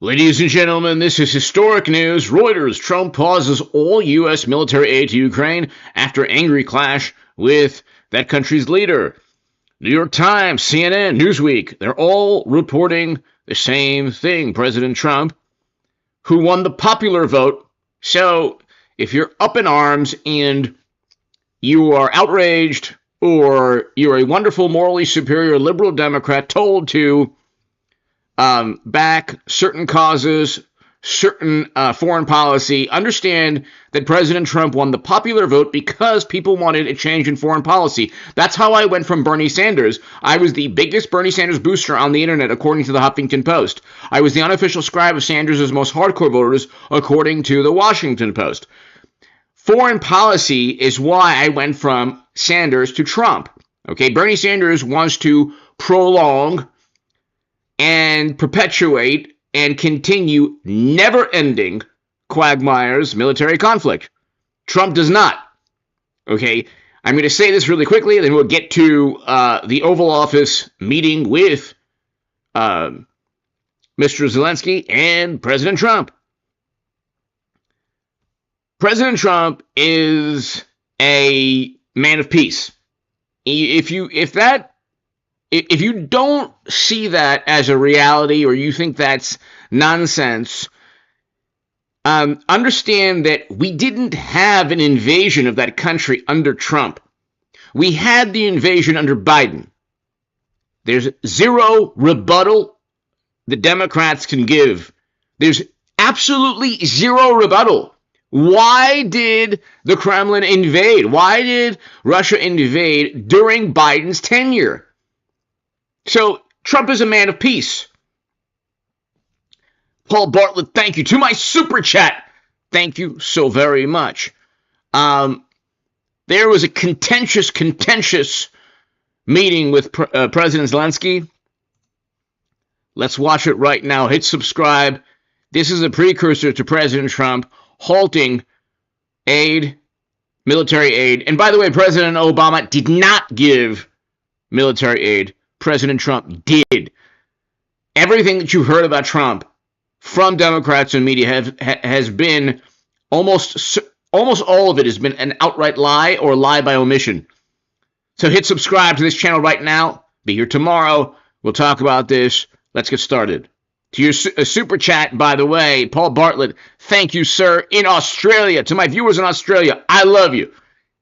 Ladies and gentlemen, this is historic news. Reuters: Trump pauses all U.S. military aid to Ukraine after angry clash with that country's leader. New York Times, CNN, Newsweek, they're all reporting the same thing. President Trump, who won the popular vote. So if you're up in arms and you are outraged, or you're a wonderful, morally superior liberal Democrat told to back certain causes, certain foreign policy, understand that President Trump won the popular vote because people wanted a change in foreign policy. That's how I went from Bernie Sanders. I was the biggest Bernie Sanders booster on the internet, according to the Huffington Post. I was the unofficial scribe of Sanders' most hardcore voters, according to the Washington Post. Foreign policy is why I went from Sanders to Trump. Okay, Bernie Sanders wants to prolong and perpetuate and continue never-ending quagmires military conflict. Trump does not. Okay, I'm going to say this really quickly, and then we'll get to the Oval Office meeting with Mr. Zelensky and President Trump. President Trump is a man of peace. If you don't see that as a reality, or you think that's nonsense, understand that we didn't have an invasion of that country under Trump. We had the invasion under Biden. There's zero rebuttal the Democrats can give. There's absolutely zero rebuttal. Why did the Kremlin invade? Why did Russia invade during Biden's tenure? So Trump is a man of peace. Paul Bartlett, thank you. To my super chat, thank you so very much. There was a contentious meeting with President Zelensky. Let's watch it right now. Hit subscribe. This is a precursor to President Trump halting aid, military aid. And by the way, President Obama did not give military aid. President Trump did. Everything that you heard about Trump from Democrats and media has been almost all of it has been an outright lie or lie by omission. So hit subscribe to this channel right now. Be here tomorrow. We'll talk about this. Let's get started. To your super chat, by the way, Paul Bartlett, thank you, sir, in Australia. To my viewers in Australia, I love you.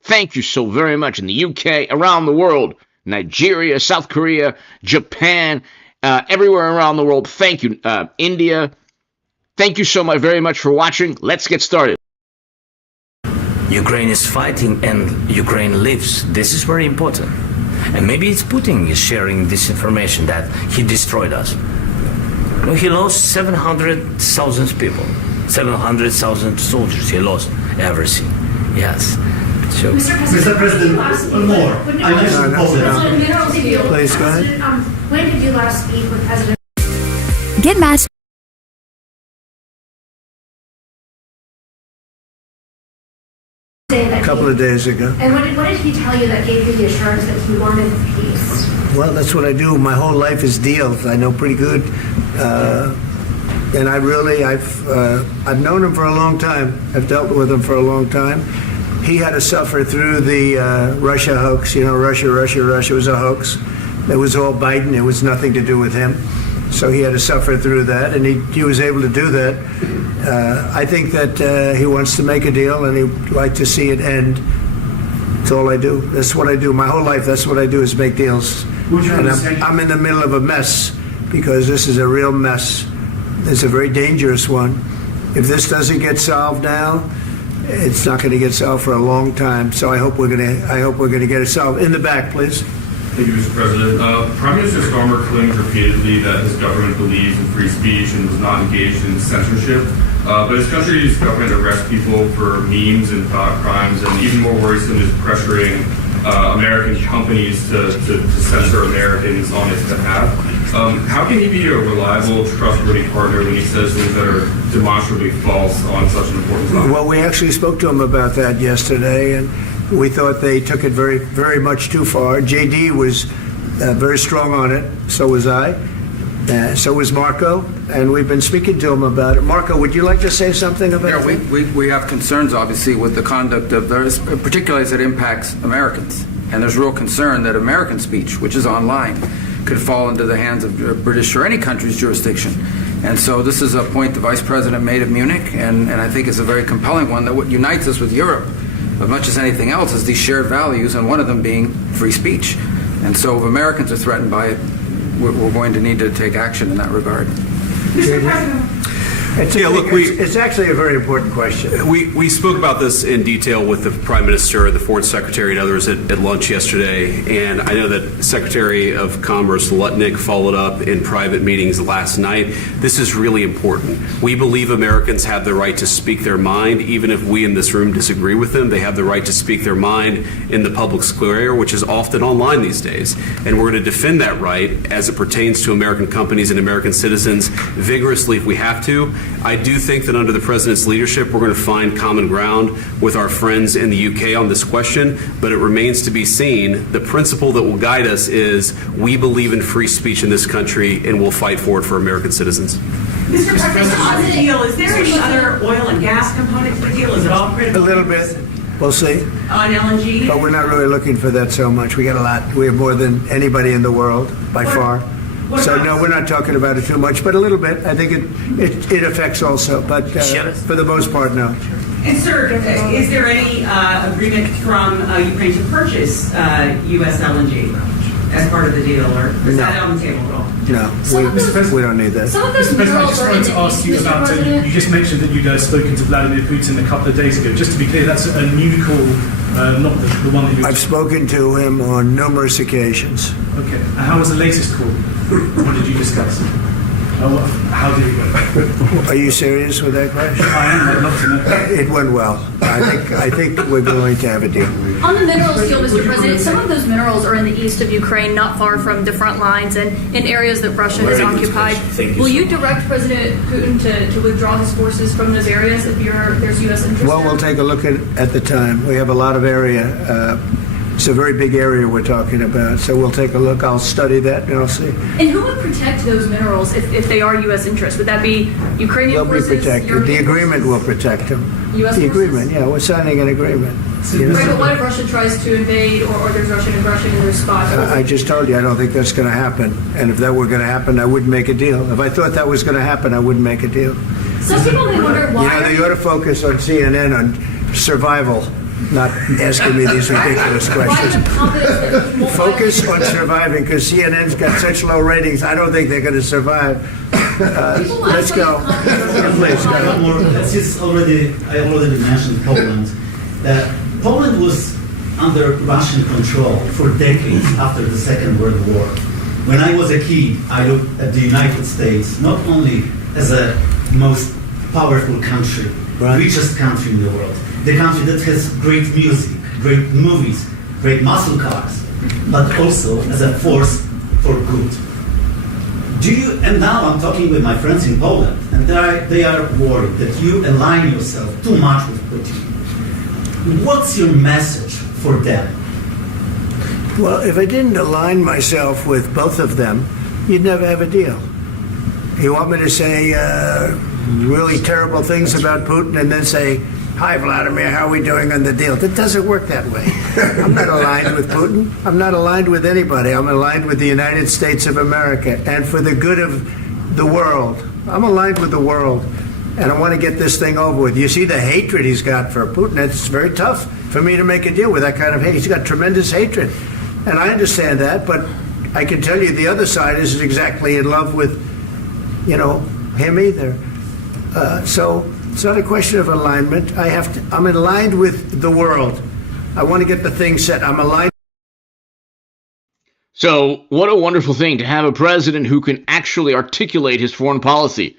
Thank you so very much. In the UK, around the world, Nigeria, South Korea, Japan, everywhere around the world. Thank you, India. Thank you so much, very much for watching. Let's get started. Ukraine is fighting and Ukraine lives. This is very important. And maybe it's Putin is sharing this information that he destroyed us. You know, he lost 700,000 people, 700,000 soldiers. He lost everything. Yes. So, Mr. President, one more. I mentioned Poland. Please go ahead. When did you last speak with President? Get matched. A couple of days ago. And what did he tell you that gave you the assurance that he wanted peace? Well, that's what I do. My whole life is deals. I know pretty good. And I've known him for a long time. I've dealt with him for a long time. He had to suffer through the Russia hoax. You know, Russia was a hoax. It was all Biden. It was nothing to do with him. So he had to suffer through that, and he was able to do that. I think that he wants to make a deal, and he'd like to see it end. That's all I do. That's what I do. My whole life, that's what I do, is make deals. And I'm in the middle of a mess, because this is a real mess. It's a very dangerous one. If this doesn't get solved now, it's not going to get solved for a long time. So I hope we're going to get it solved. In the back, please. Thank you, Mr. President. Prime Minister Starmer claimed repeatedly that his government believes in free speech and was not engaged in censorship. But his country's government arrests people for memes and thought crimes, and even more worrisome is pressuring American companies to censor Americans on its behalf. How can he be a reliable, trustworthy partner when he says things that are demonstrably false on such an important topic? Well, we actually spoke to him about that yesterday, and we thought they took it very, very much too far. JD was very strong on it. So was I. So was Marco, and we've been speaking to him about it. Marco, would you like to say something about it? Yeah, we have concerns, obviously, with the conduct of those, particularly as it impacts Americans. And there's real concern that American speech, which is online, could fall into the hands of British or any country's jurisdiction. And so this is a point the Vice President made at Munich, and I think it's a very compelling one, that what unites us with Europe, as much as anything else, is these shared values, and one of them being free speech. And so if Americans are threatened by it, we're going to need to take action in that regard. Mr. President. It's actually a very important question. We spoke about this in detail with the Prime Minister, the Foreign Secretary, and others at lunch yesterday. And I know that Secretary of Commerce Lutnick followed up in private meetings last night. This is really important. We believe Americans have the right to speak their mind, even if we in this room disagree with them. They have the right to speak their mind in the public square, which is often online these days. And we're going to defend that right as it pertains to American companies and American citizens vigorously if we have to. I do think that under the President's leadership, we're going to find common ground with our friends in the UK on this question, but it remains to be seen. The principle that will guide us is we believe in free speech in this country, and we'll fight for it for American citizens. Mr. President, on the deal, is there any other oil and gas component to the deal? Is it all critical? A little bit. We'll see. On LNG? But we're not really looking for that so much. We got a lot. We have more than anybody in the world, by far. So no, we're not talking about it too much, but a little bit. I think it affects also, but for the most part, no. And sir, is there any agreement from Ukraine to purchase U.S. LNG as part of the deal, or is that on the table at all? No, we don't need that. Some of those Mr. President, I minerals just are wanted in to the ask you Mr. about President. you just mentioned that you'd spoken to Vladimir Putin a couple of days ago. Just to be clear, that's a new call, not the one that you... I've spoken to him on numerous occasions. Okay. And how was the latest call? What did you discuss? How did it go? Are you serious with that question? I am. I'd love to know. It went well. I think we're going to have a deal. On the minerals deal, Mr. President, some of those minerals are in the east of Ukraine, not far from the front lines and in areas that Russia has occupied. Will you direct President Putin to withdraw his forces from those areas if there's U.S. interest? Well, we'll take a look at the time. We have a lot of area. It's a very big area we're talking about, so we'll take a look. I'll study that and I'll see. And who would protect those minerals if they are U.S. interests? Would that be Ukrainian They'll forces? be protected. European The agreement forces? will protect them. U.S. The forces? agreement, yeah, we're signing an agreement. Right, but what if Russia tries to invade or there's Russian aggression in their spots? I just told you I don't think that's going to happen. And if that were going to happen, I wouldn't make a deal. If I thought that was going to happen, I wouldn't make a deal. Some people may wonder why. You know, they ought to focus on CNN on survival, not asking me these ridiculous questions. Focus on surviving, because CNN's got such low ratings. I don't think they're going to survive. Let's go. Please, go ahead. I already mentioned Poland. Poland was under Russian control for decades after the Second World War. When I was a kid, I looked at the United States not only as a most powerful country, richest country in the world, the country that has great music, great movies, great muscle cars, but also as a force for good. And now I'm talking with my friends in Poland, and they are worried that you align yourself too much with Putin. What's your message for them? Well, if I didn't align myself with both of them, you'd never have a deal. You want me to say really terrible things about Putin and then say, "Hi, Vladimir, how are we doing on the deal?" That doesn't work that way. I'm not aligned with Putin. I'm not aligned with anybody. I'm aligned with the United States of America. And for the good of the world, I'm aligned with the world. And I want to get this thing over with. You see the hatred he's got for Putin. It's very tough for me to make a deal with that kind of hate. He's got tremendous hatred. And I understand that, but I can tell you the other side isn't exactly in love with, him either. So it's not a question of alignment. I'm aligned with the world. I want to get the thing set. I'm aligned. So what a wonderful thing to have a president who can actually articulate his foreign policy.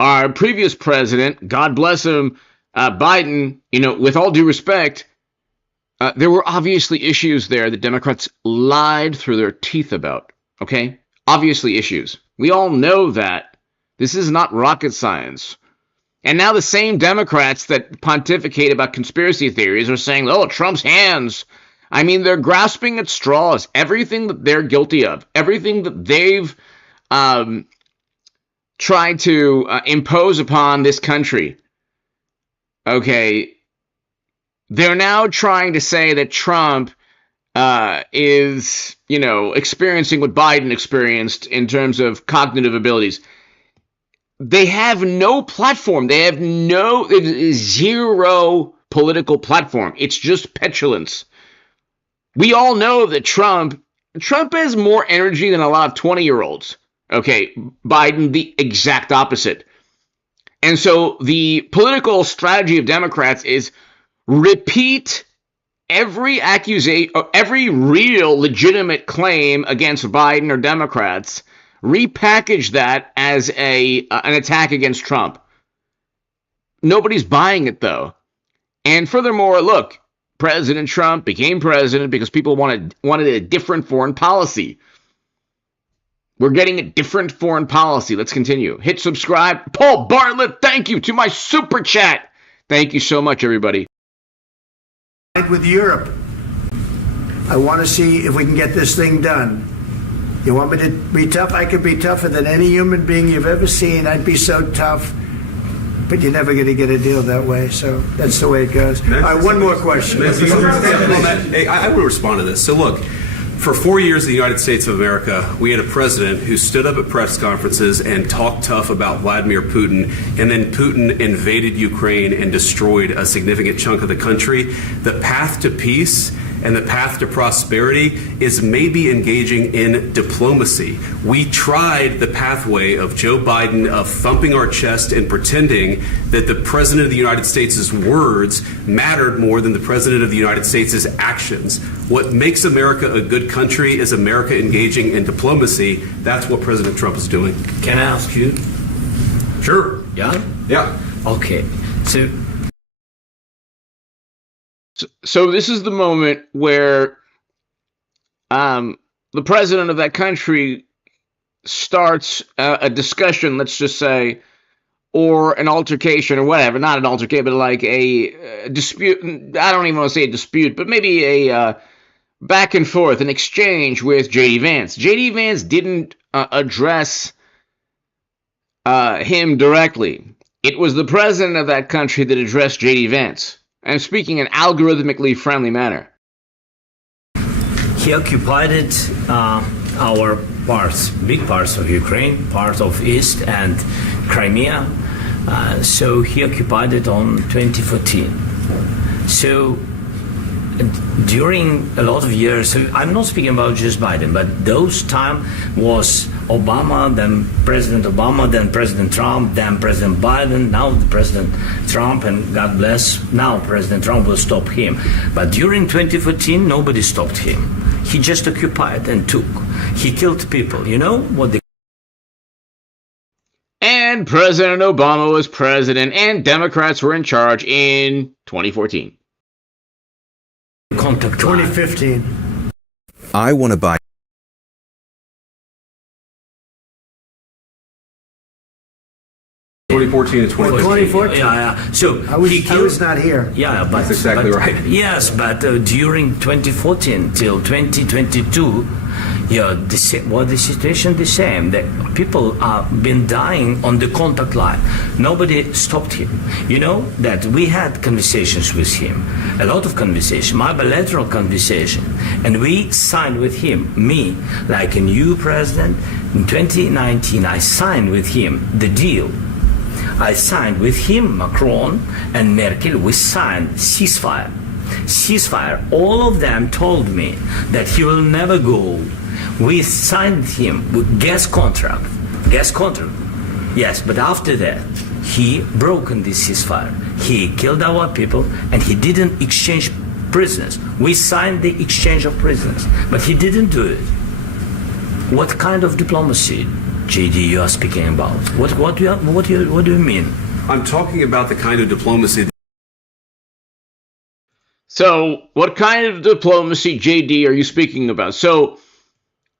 Our previous president, God bless him, Biden, with all due respect, there were obviously issues there that Democrats lied through their teeth about, okay? Obviously issues. We all know that. This is not rocket science. And now the same Democrats that pontificate about conspiracy theories are saying, oh, Trump's hands. I mean, they're grasping at straws. Everything that they're guilty of, everything that they've tried to impose upon this country. Okay, they're now trying to say that Trump is, experiencing what Biden experienced in terms of cognitive abilities. They have no platform. They have zero political platform. It's just petulance. We all know that Trump has more energy than a lot of 20-year-olds. Okay, Biden, the exact opposite. And so the political strategy of Democrats is repeat every accusation, every real legitimate claim against Biden or Democrats, repackage that as an attack against Trump. Nobody's buying it, though. And furthermore, look, President Trump became president because people wanted a different foreign policy. We're getting a different foreign policy. Let's continue. Hit subscribe. Paul Bartlett, thank you to my super chat. Thank you so much, everybody. With Europe, I want to see if we can get this thing done. You want me to be tough? I could be tougher than any human being you've ever seen. I'd be so tough. But you're never going to get a deal that way, so that's the way it goes. All right, one more question. I will respond to this. So look, for 4 years in the United States of America, we had a president who stood up at press conferences and talked tough about Vladimir Putin, and then Putin invaded Ukraine and destroyed a significant chunk of the country. The path to peace and the path to prosperity is maybe engaging in diplomacy. We tried the pathway of Joe Biden of thumping our chest and pretending that the President of the United States' words mattered more than the President of the United States' actions. What makes America a good country is America engaging in diplomacy. That's what President Trump is doing. Can I ask you? Sure. Yeah? Yeah. Okay. So this is the moment where the president of that country starts a discussion, let's just say, or an altercation or whatever, not an altercation, but like a dispute. I don't even want to say a dispute, but maybe a back and forth, an exchange with J.D. Vance. J.D. Vance didn't address him directly. It was the president of that country that addressed J.D. Vance. I'm speaking in an algorithmically friendly manner. He occupied our parts, big parts of Ukraine, part of East and Crimea. So he occupied it on 2014. So during a lot of years, so I'm not speaking about just Biden, but those time was Obama, then President Obama, then President Trump, then President Biden, now President Trump, and God bless, now President Trump will stop him. But during 2014, nobody stopped him. He just occupied and took. He killed people. You know what they... And President Obama was president, and Democrats were in charge in 2014. Contact 2015. I want to buy 2014 and 2015. 2014. Yeah. So I was not here. Yeah, but that's exactly right. Yes, but during 2014 till 2022, yeah, the situation the same. The people have been dying on the contact line. Nobody stopped him. You know that we had conversations with him, a lot of conversation, my bilateral conversation, and we signed with him. Me, like a new president in 2019, I signed with him the deal. I signed with him, Macron and Merkel. We signed ceasefire. All of them told me that he will never go. We signed him with gas contract. Yes, but after that, he broken this ceasefire. He killed our people, and he didn't exchange prisoners. We signed the exchange of prisoners, but he didn't do it. What kind of diplomacy, JD, you are speaking about? What do you mean? I'm talking about the kind of diplomacy. So, what kind of diplomacy, JD, are you speaking about? So,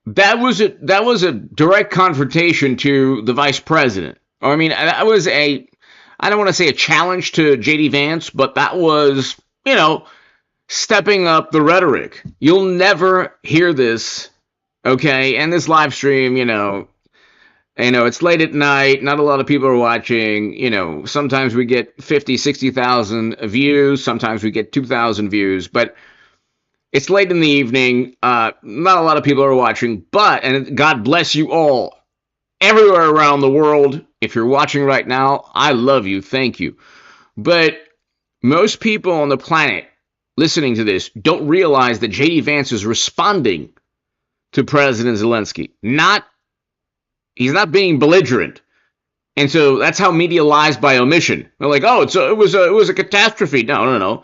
that was a direct confrontation to the vice president. I mean, that was I don't want to say a challenge to J.D. Vance, but that was, stepping up the rhetoric. You'll never hear this, okay? And this live stream, It's late at night. Not a lot of people are watching. Sometimes we get 50, 60,000 views. Sometimes we get 2,000 views. But it's late in the evening. Not a lot of people are watching. And God bless you all, everywhere around the world. If you're watching right now, I love you. Thank you. But most people on the planet listening to this don't realize that J.D. Vance is responding to President Zelensky. He's not being belligerent. And so that's how media lies by omission. They're like, oh, it was a catastrophe. No.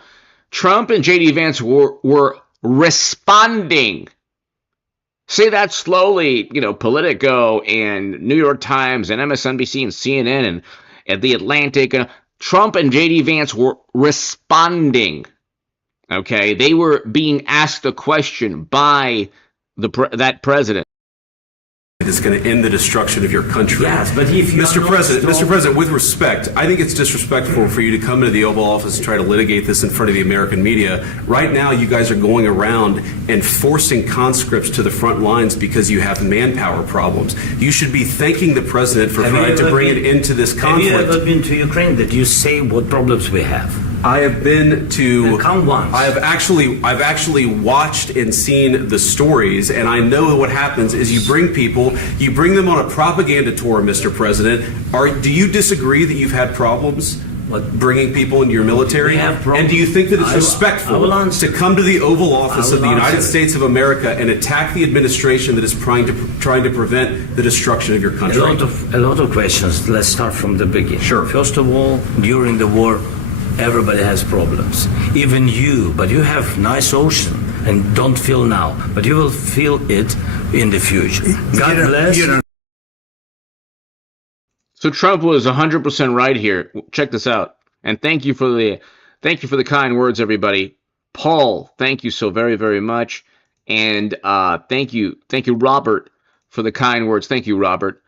Trump and J.D. Vance were responding. Say that slowly, Politico and New York Times and MSNBC and CNN and The Atlantic. Trump and J.D. Vance were responding. Okay, they were being asked a question by that president. It's going to end the destruction of your country. Yes, but if you Mr. President, with respect, I think it's disrespectful for you to come into the Oval Office and try to litigate this in front of the American media. Right now, you guys are going around and forcing conscripts to the front lines because you have manpower problems. You should be thanking the president for trying to bring it into this conflict. Have you ever been to Ukraine? That you say what problems we have? I have been to. Come once. I've actually watched and seen the stories, and I know what happens is you bring them on a propaganda tour, Mr. President. Do you disagree that you've had problems bringing people into your military? And do you think that it's respectful to come to the Oval Office of the United States of America and attack the administration that is trying to prevent the destruction of your country? A lot of questions. Let's start from the beginning. Sure. First of all, during the war, everybody has problems, even you, but you have nice ocean and don't feel now, but you will feel it in the future. God bless. So Trump was 100% right here. Check this out. And thank you for the kind words, everybody. Paul, thank you so very, very much. And thank you, Robert, for the kind words. Thank you, Robert.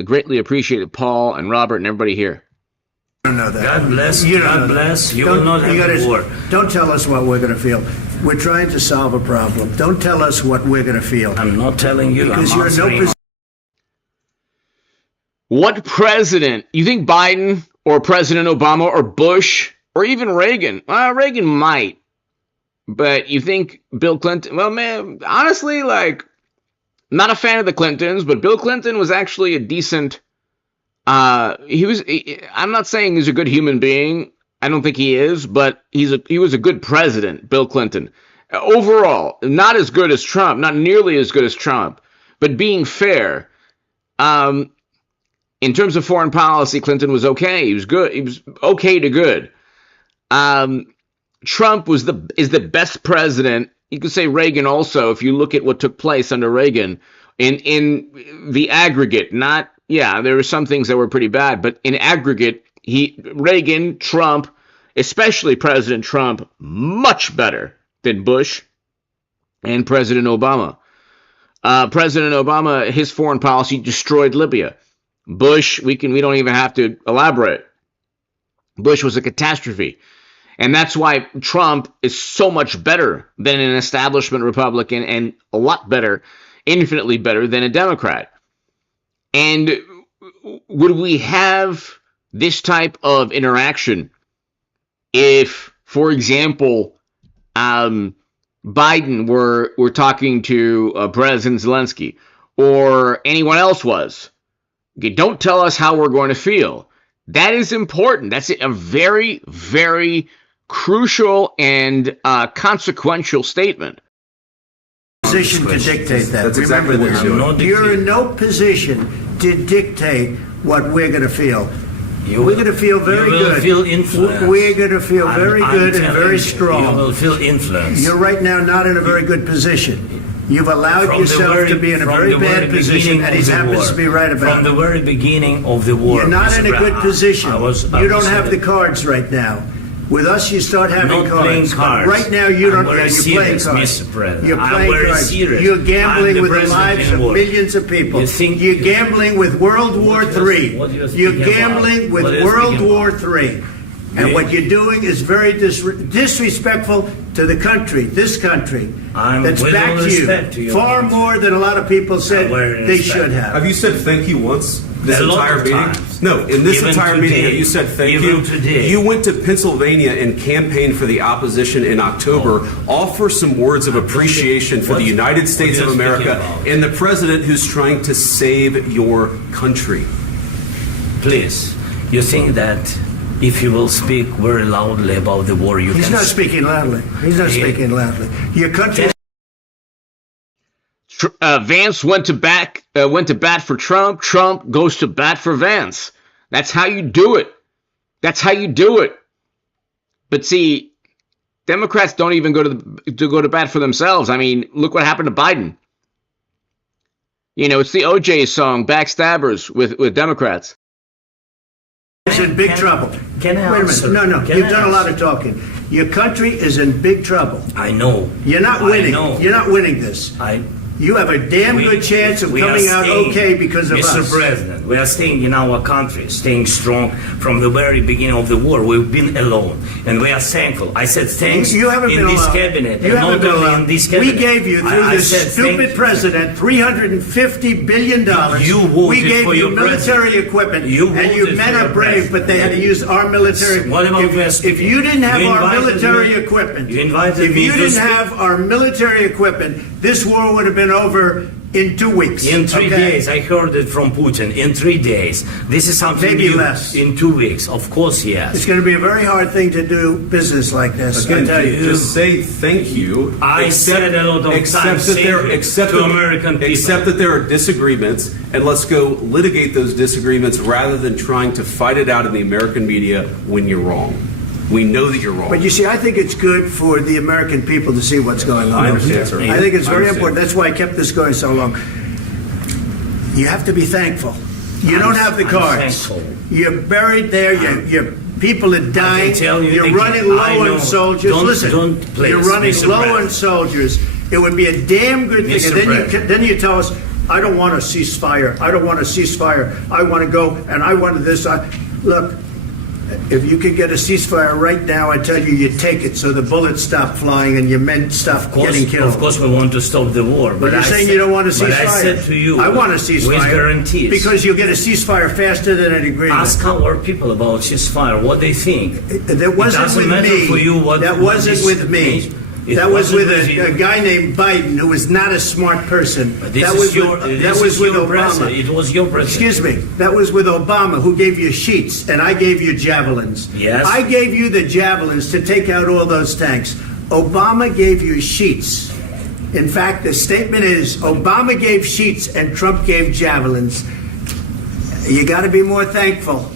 I greatly appreciate it, Paul and Robert and everybody here. Don't know that. God bless. God bless. You will not have a war. Don't tell us what we're going to feel. We're trying to solve a problem. Don't tell us what we're going to feel. I'm not telling you. Because you're in no position. What president? You think Biden or President Obama or Bush or even Reagan? Reagan might. But you think Bill Clinton? Well, man, honestly, not a fan of the Clintons, but Bill Clinton was actually a decent. I'm not saying he's a good human being. I don't think he is, but he was a good president, Bill Clinton. Overall, not as good as Trump, not nearly as good as Trump, but being fair. In terms of foreign policy, Clinton was okay. He was good. He was okay to good. Trump is the best president. You could say Reagan also, if you look at what took place under Reagan in the aggregate, not. Yeah, there were some things that were pretty bad, but in aggregate, Reagan, Trump, especially President Trump, much better than Bush and President Obama. President Obama, his foreign policy destroyed Libya. Bush, we don't even have to elaborate. Bush was a catastrophe. And that's why Trump is so much better than an establishment Republican and a lot better, infinitely better than a Democrat. And would we have this type of interaction if, for example, Biden were talking to President Zelensky or anyone else was? Okay, don't tell us how we're going to feel. That is important. That's a very, very crucial and consequential statement. Position to dictate that. That's Remember exactly what this. You're in no position to dictate what we're going to feel. We're going to feel very good. You will feel influence. We're going to feel very good and very strong. You will feel influence. You're right now not in a very good position. You've allowed yourself to be in a very bad position, and he happens to be right about it. From the very beginning of the war. You're not in a good position. You don't have the cards right now. With us, you start having cards. Right now, you don't. You're playing cards. You're playing cards. You're gambling with the lives of millions of people. You're gambling with World War III. You're gambling with World War III. And what you're doing is very disrespectful to the country, this country, that's back to you, far more than a lot of people said they should have. Have you said thank you once this entire meeting? No, in this entire meeting, have you said thank you? You went to Pennsylvania and campaigned for the opposition in October. Offer some words of appreciation for the United States of America and the president who's trying to save your country. Please, you think that if you will speak very loudly about the war, you He's can... not speaking loudly. He's not speaking loudly. Your country... Vance went to bat for Trump. Trump goes to bat for Vance. That's how you do it. That's how you do it. But see, Democrats don't even go to bat for themselves. I mean, look what happened to Biden. You know, it's the OJ song, Backstabbers, with Democrats. Is in big trouble. Can I Wait a answer? minute. No, Can you've I done a lot answer? of talking. Your country is in big trouble. I know. You're not winning. I know. You're not winning this. You have a damn good chance of coming out okay because of us. Mr. President, we are staying in our country, staying strong from the very beginning of the war. We've been alone, and we are thankful. I said thanks you haven't in been this alone. cabinet, You and haven't not been only alone. in this cabinet. We gave you, through this stupid president, $350 billion. You voted we gave for you your military president. equipment, You and you voted men for are your brave, president. but they had to use our military. What about if you didn't have You our invited military me- equipment, you invited if me you to didn't speak- have our military equipment, this war would have been over in 2 weeks. In 3 days, I heard it from Putin. In 3 days, this is something Maybe new. less. In 2 weeks, of course, yes. It's going to be a very hard thing to do business like this. Again, I tell you. just say thank you. I said a lot of times to American people. Accept that there are disagreements, and let's go litigate those disagreements rather than trying to fight it out in the American media when you're wrong. We know that you're wrong. But you see, I think it's good for the American people to see what's going on. I understand, sir. I think it's I very understand. important. That's why I kept this going so long. You have to be thankful. You don't have the I'm cards. thankful. You're buried there. Your people are dying. tell you You're again, running I low know. on soldiers. Don't- Listen, don't please, you're running Mr. low on President. soldiers. It would be a damn good thing. Mr. And President. then you tell us, I don't want a ceasefire. I don't want a ceasefire. I want to go and I want this. Look, if you could get a ceasefire right now, I tell you, you take it so the bullets stop flying and your men stop getting killed. Of course, we want to stop the war. But you're saying you don't want a ceasefire. But I said to you, I want a ceasefire. with guarantees. Because you'll get a ceasefire faster than an agreement. Ask our people about ceasefire, what they think. That wasn't it doesn't with matter me. for you what That what wasn't this with me. means. It That was with wasn't you. a guy named Biden, who was not a smart person. But this That is was your, with, this that was is with your Obama. president. It was your president. Excuse me. That was with Obama, who gave you sheets, and I gave you javelins. Yes. I gave you the javelins to take out all those tanks. Obama gave you sheets. In fact, the statement is Obama gave sheets and Trump gave javelins. You got to be more thankful,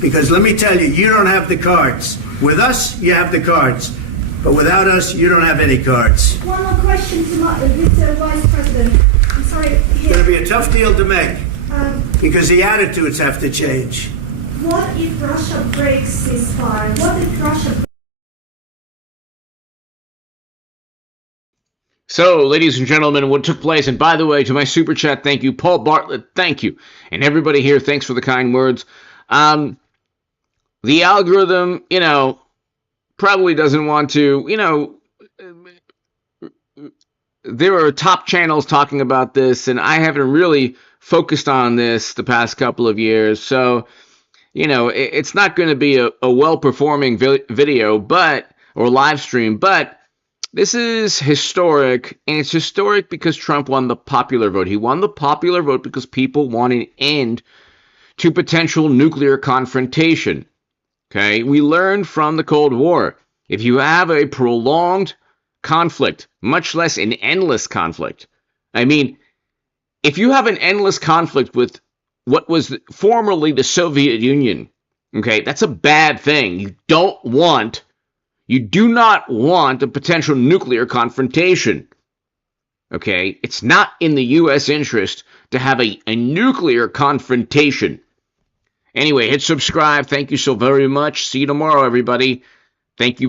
because let me tell you, you don't have the cards. With us, you have the cards. But without us, you don't have any cards. One more question to Mr. Vice President. I'm sorry. It's going to be a tough deal to make, because the attitudes have to change. What if Russia breaks ceasefire? What if Russia... So, ladies and gentlemen, what took place, and by the way, to my super chat, thank you. Paul Bartlett, thank you. And everybody here, thanks for the kind words. The algorithm, probably doesn't want to, there are top channels talking about this, and I haven't really focused on this the past couple of years. So, it's not going to be a well-performing video, or live stream, but this is historic, and it's historic because Trump won the popular vote. He won the popular vote because people want an end to potential nuclear confrontation. Okay, we learned from the Cold War, if you have a prolonged conflict, much less an endless conflict. I mean, if you have an endless conflict with what was formerly the Soviet Union, okay, that's a bad thing. You do not want a potential nuclear confrontation. Okay, it's not in the U.S. interest to have a nuclear confrontation. Anyway, hit subscribe. Thank you so very much. See you tomorrow, everybody. Thank you very